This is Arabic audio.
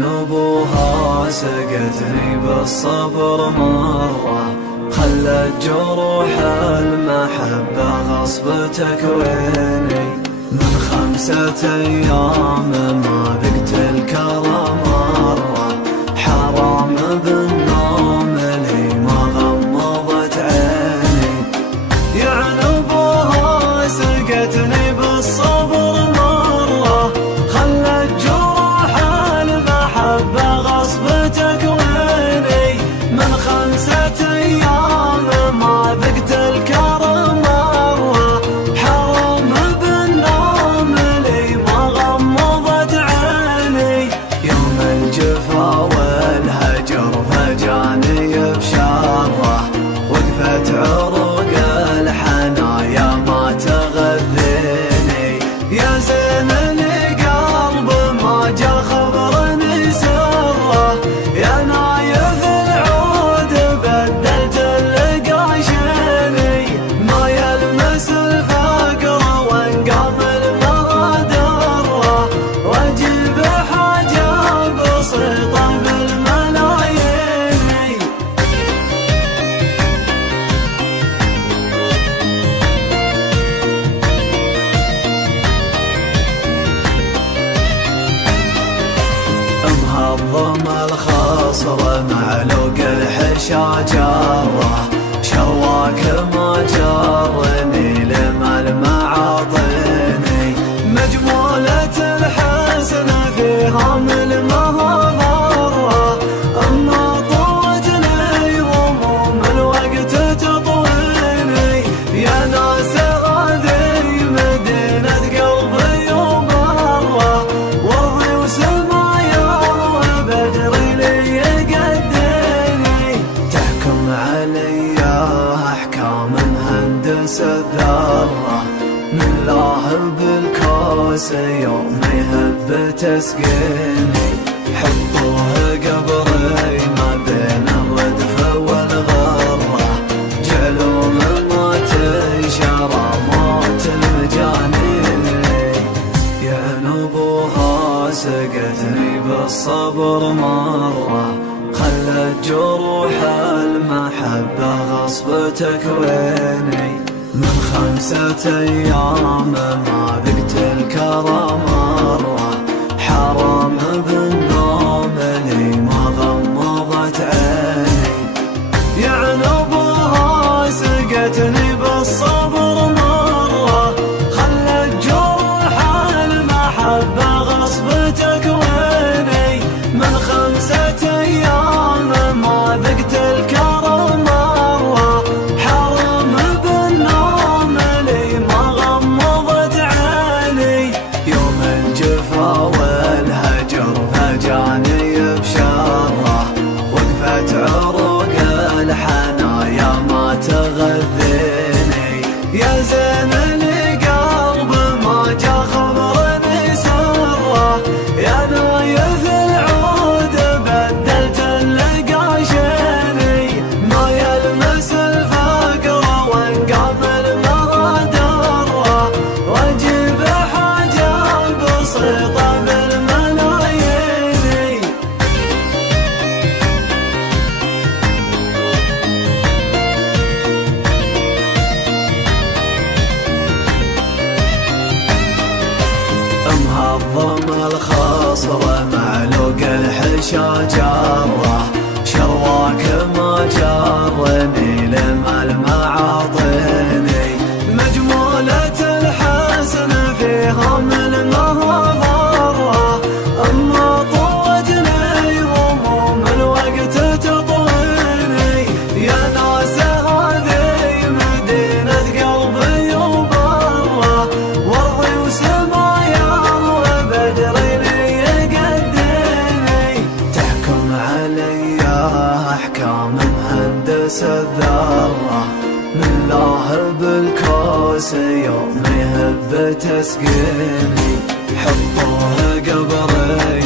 نبوها سقتني بالصبر مرة، خلت جروح المحبة غصب تكويني. من 5 أيام ما ذقت الكرم مرة، حرام بالنوم لي ما غمضت عيني. يا نبوها سقتني بالصبر مرة، خلت جروح المحبة غصب تكويني. من 5 أيام ما ذقت الكرم مرة، حرام بالنوم لي ما غمضت عيني. يوم الجفا والهجر فجاني بشره، وقفت عروق الحنايا ما تغذيني. يا زين القلب ما جا خبرني سره، يا نايف العود بدلت القاشيني. ما يلمس الفقر وانقام المهدره، واجيب حاجه بسيطه بالملايين. مهضم الخصر معلوق الحشا جره، شواك ما جرني لما المعاطيني. مجمولة الحسن فيها من المهضره، اما طوتني هموم الوقت تطويني. يا ناس هذه مدينة قلبي ومره، وضي وسمايا وبدري لي يقديني. تحكم علي احكام مهندس الذره، من الله بالكوس يوم يهب تسقيني. حطوه قبري ما بين الردف والغره، جعلوا من موت شرى موت المجانين. يا نبوها سقتني بالصبر مرة، خلت جروح المحبة غصب تكويني. من 5 أيام ما ذقت الكرم مرة، حرام بالنوم لي ما غمضت عيني. يا نبوها سقتني بالصبر مرة، خلت جروح المحبة غصب تكويني. من 5 أيام ما ذقت الكرم مرة، حرام بالنوم لي ما غمضت عيني. يوم الجفا والهجر فجاني بشره، وقفت عروق الحنايا ما تغذيني. يا زين القلب ما جا خبرني سره، يا نايف العود بدلت القاشيني. ما يلمس الفقر وانقام المهدره، واجيب حاجه بسيطه بالملايين. مهضم الخصر معلوق الحشا جره، شواك ما جرني لما المعاطيني. مجمولة الحسن فيها من المهضره، اما طوتني هموم الوقت تطويني. يا ناس هذه مدينة قلبي ومره، وضي وسمايا وبدري لي يقديني. الذرة من لاهب الكوس يوم يهب تسقيني حطوها قبري